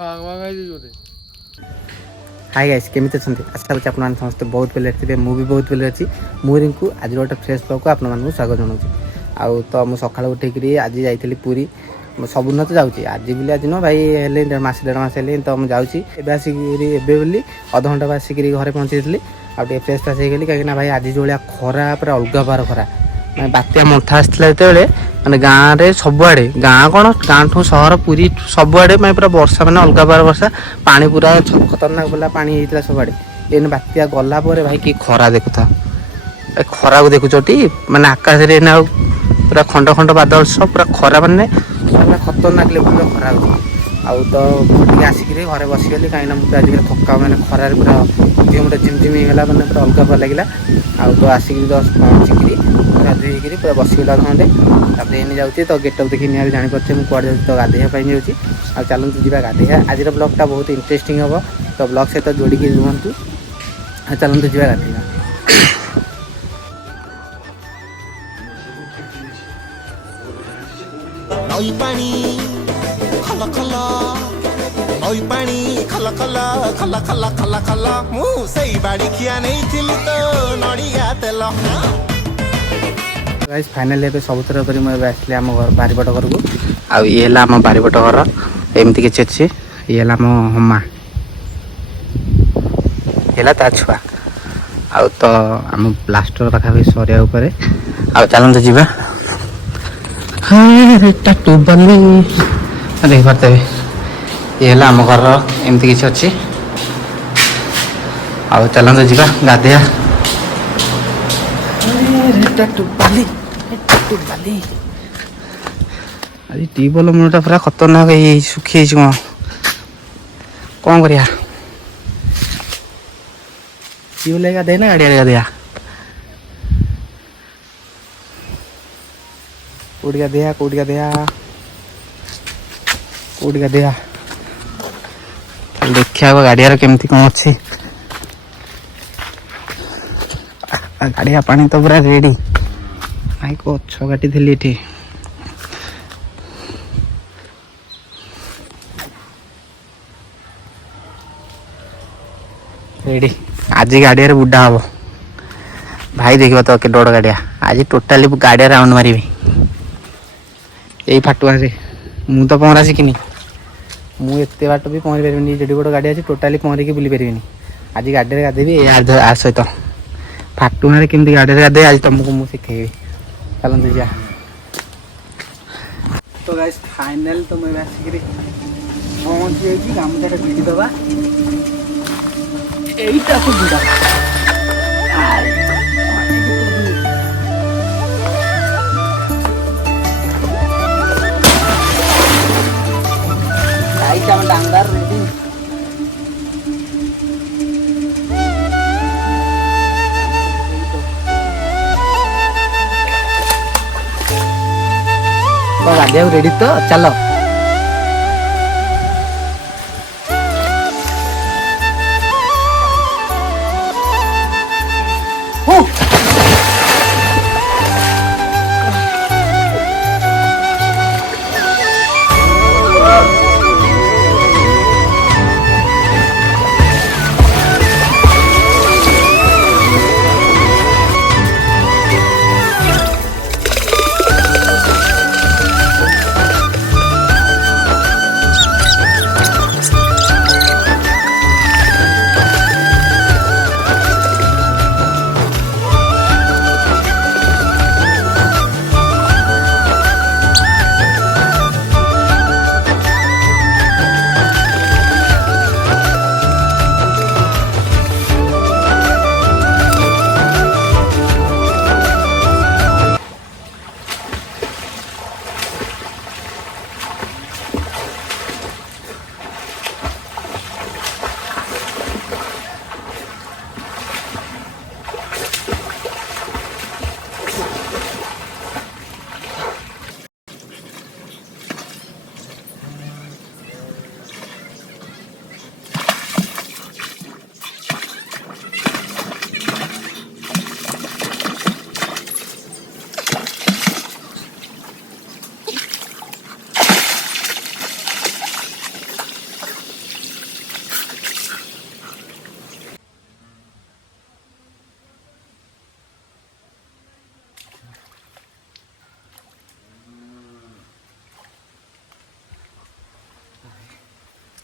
Hi guys केमी अच्छा अच्छे आप समस्त बहुत बेले थे मुझे बहुत बेले अच्छी मुझे आज गोटे फ्रेश ब्लॉग को आपको स्वागत जनाऊँ आउ तो मुझे सका उठिक आज जाइली पुरी सबुदिन तो जाऊँगी आज भी आज न भाई है मस 1.5 मास है तो मुझे जाऊँगी आसिक बोली अध घंटा आसिक घरे पहुँची आगे फ्रेश फ्रेश हो गली कहीं भाई आज जो भाया खरा पूरा अलग बार खरा मैं बात्या मंथा आसला जो मैंने गाँव में सबुआड़े गाँ कौन गाँ ठूँ सहर पूरी सबुआड़े मैं पूरा वर्षा मैंने अलग बार वर्षा पानी पूरा खतरनाक बोला पानी होता सबुआड़े ये बात्या गला भाई कि खरा देखुता खरा को देखुची मैंने आकाश पूरा खंड खंड बादल सब पूरा खरा मैंने पूरा खतरनाक लेवल खरा हो तो आसिक घरे बसीगली कहीं मुझे आज थका मैंने खरार पूरा देह मुझे झिमझिम होगा मैंने पूरा अलग बार लगे आउ तो आसिक जस्ट पहुँचिकी गाधोई पूरा बसीगला घंटे गाधे जाऊँगी तो गेट अप देखिए निहारी जापे मुझे कड़े जाऊँगी तो गाधेवाई जाऊँगी आ चलते जी गाधे आज ब्लॉगटा बहुत इंटरेस्टिंग हम तो ब्लॉग सहित जोड़िकी रुहतु चलते जी गाधे नई पानी खला खला नई पानी खला खला खला खला खला खला मु सही बाड़ी खिया नहीं थिली तो नड़िया तेल गाइस फाइनली एबे सबुतर करी म एबे आसले हम घर बारीपट घर को आ ये हला हम बारीपट घर एमती किछ अछि ये हला हम हम्मा हेला ता छुआ आ तो हम प्लास्टर पाखा भी सरिया ऊपर आ चलन तो जीवा हाय टाटू बल्ली देख पारते ये हला हम घर एमती किछ अछि आ चलन तो जीवा गाधेया टाटू बल्ली आज ट्यूबवेल मूलटा पूरा खतरनाक सुखी कौन करिया ट्यूबवेल गाधे ना गाड़िया गाधेया कौटी गाधेया कौटी गाधेया कौटी गाधेया देखा गाड़ियार केमती कौन अच्छी गाड़िया पानी तो पूरा रेडी भाई को अच्छा गाटी थी ये रेडी आज गाड़िया बुढ़ा हम भाई देख तो के डोड़ गाड़िया आज टोटाली गाड़िया राउंड मारी यही फाटुआ से मु तो पहरा शिखिनी मुझे बाट भी पहरी पारि जेटी गोटे गाड़ी अच्छी टोटाली पहरिकी बुली पारि आज गाड़ी गाधेबी आ सहित फाटुआ केमती गाड़ी गाधे आज तुमको मुझे शिखेबी चलते जा तो गाइस फाइनल तो मैं आसिक पहुँची जाइए गामूचा भिड़ी दबा এইটা তো বুড়া আইটা আমার ডাঙ্গার রেডি তো গাড়ি রেডি তো চলো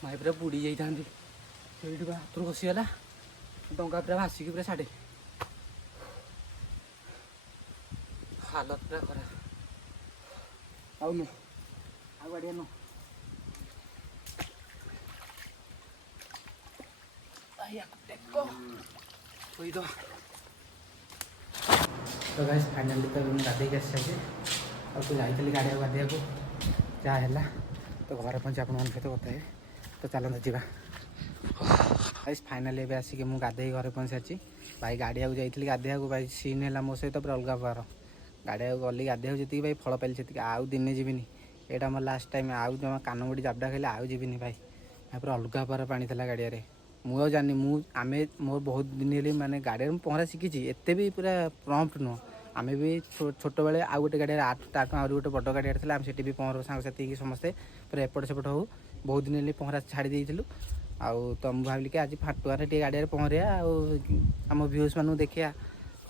माई पूरा बुड़ी जाता से हाथ खसीगला डंगा पूरा भासिकी पूरा साढ़े हालत पूरा खराब आउ गाड़िया नु तो गाइस फाइनली तो गाधे के आसी और तो जाइली गाड़िया गाधिया को जहाँ है तो घर पहुँचे आप सहित कथा है तो चलते जावा गाइस फाइनली ए आसिक मुझे गाधे घर पहुँच सारी भाई गाड़िया को जाइली गाधिया को भाई सीन है मो सहित पूरा अलग प्रकार गाड़िया गली गाधिया जी भाई फल पाइली से आउ दिने जीविनी यहाँ मोर लास्ट टाइम आउ जमा कान गुड़ी जाबड़ा खाइले आउ जीविनी भाई पूरा अलग प्रकार पानी था गाड़िया मुझे जानी आमे मोर बहुत दिन है माने गाड़ी में पहरा शिखी एत भी पूरा प्रम्प्ट नुह आम भी छोट बेले आउ गोटे गाड़ी आठ आ गोटे बड़ गाड़ी था से भी पहर सांगसाथी समस्ते पूरा एपट सेपट हो बहुत दिन पहरा छाड़ी देलु आउ तो मुझे भाविली कि आज फाटुआ गाड़ी पहरिया आम भ्यूज मान देखिया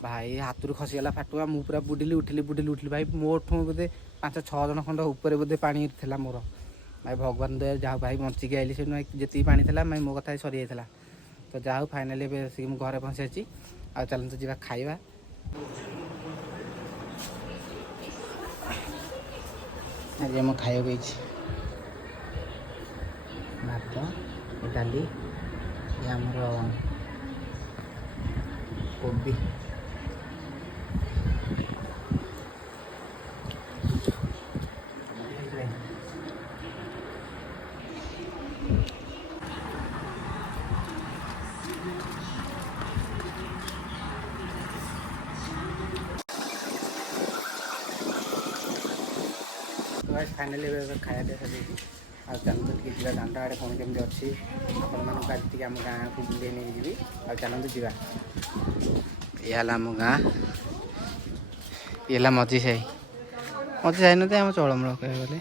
भाई हाथ खसीगला फाटुआ मुझे पूरा बुडिली उठिली भाई मोठू बोधे 5-6 जन खंड ऊपर बोधे पानी था मोर भाई भगवान दया जहाँ भाई बंचिकी आइली से जी पानी था भाई मो कथा सरी जाता तो जहाँ फाइनाली मुझे घर पहुँची सारी आ चलते जावा खाइबा आज आम खाया भात डाली आमर कोबी फाइनाली खाया दे सजे आ चलते जी दांड आड़े कौन केमी अच्छी आपण आज आम गाँव को बुले नहीं जी आ चलते जावा ये आम गाँ ये मझी साई ना आम चौड़मूल कह गले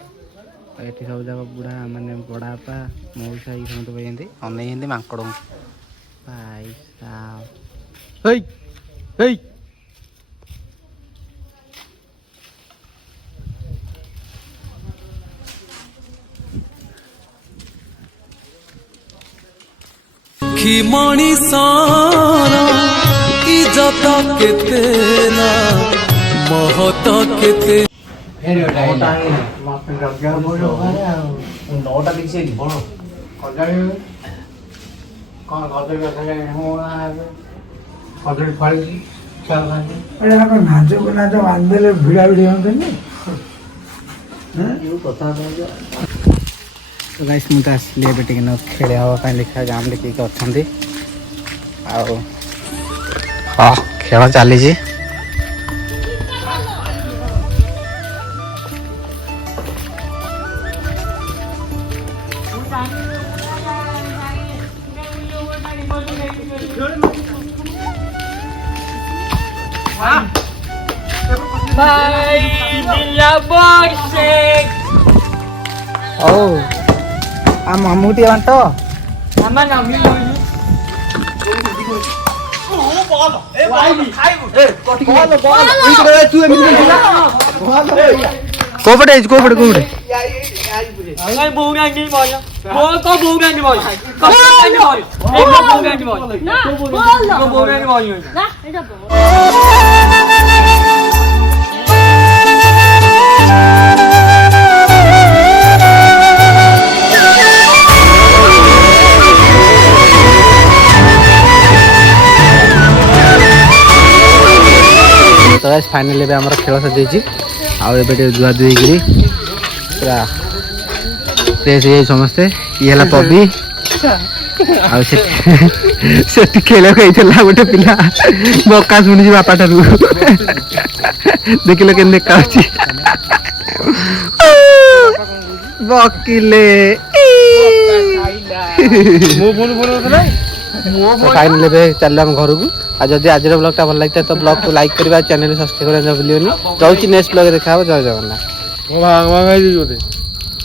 ये सब जाक बुढ़ा मानने बड़ापा मऊसा ये समस्त भाई अन माकड़ भाई साहब कि मणिषर इज्जत केते ना महत केते नाच बांधे भिड़ा भिड़ी हम तो गाइस मुझे आसली ए टे खेल हाँपाई लिखा गाँव में किए अच्छा हाँ खेल चली आ मामू टे बांट कोपटे तो फाइनाली आम खेल सजे आए जुआ दुई पूरा फ्रेश हो समस्ते ये पबी आठ खेल गोटे पिला बका शुणी बापा ठार देखिल के देखा बकिले फाइनली चल घर को आज जदि आज ब्लॉगटा भल लगता तो ब्लॉग को लाइक करवा चैनल सब्सक्राइब करने भूलियोनी जाऊँगी नेक्स्ट ब्लॉग देखा जय जगन्नाथ।